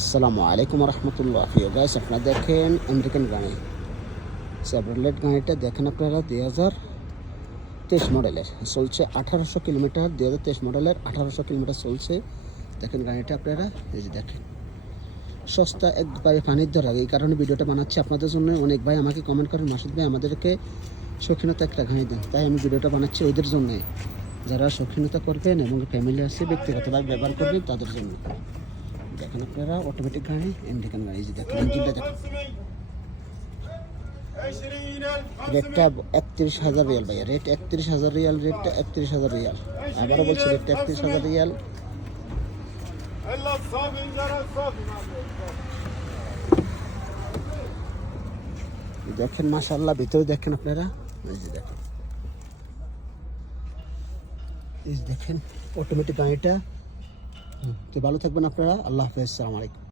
আসসালামু আলাইকুম রহমতুল্লাহ গাইস, আপনারা দেখেন আমেরিকান গাড়ি সেভরলেট গাড়িটা দেখেন আপনারা, দুই হাজার তেইশ মডেলের। চলছে আঠারোশো কিলোমিটার, দুই হাজার তেইশ মডেলের আঠারোশো কিলোমিটার চলছে। দেখেন গাড়িটা আপনারা, এই যে দেখেন। সস্তা, একবারে পানির ধরা। এই কারণে ভিডিওটা বানাচ্ছি আপনাদের জন্য। অনেক ভাই আমাকে কমেন্ট করেন, মাসুদ ভাই, আমাদেরকে শৌখিনতা একটা গাড়ি দেন। তাই আমি ভিডিওটা বানাচ্ছি ওদের জন্যে। যারা শৌখিনতা করবেন এবং ফ্যামিলি আছে ব্যক্তিগতভাবে ব্যবহার করবেন, তাদের জন্য। দেখেন আপনারা অটোমেটিক গাড়ি আমেরিকান গাড়ি দেখেন ইঞ্জিনটা দেখেন। রেটটা একত্রিশ হাজার রিয়াল ভাইয়া রেট একত্রিশ হাজার রিয়াল রেটটা একত্রিশ হাজার রিয়াল। আবারও বলছি রেটটা একত্রিশ হাজার রিয়াল। দেখেন মাসাল্লাহ ভিতরে দেখেন আপনারা। এই দেখেন। অটোমেটিক গাড়িটা ভালো থাকবেন আপনারা। আল্লাহ হাফেজ সালাম আলাইকুম।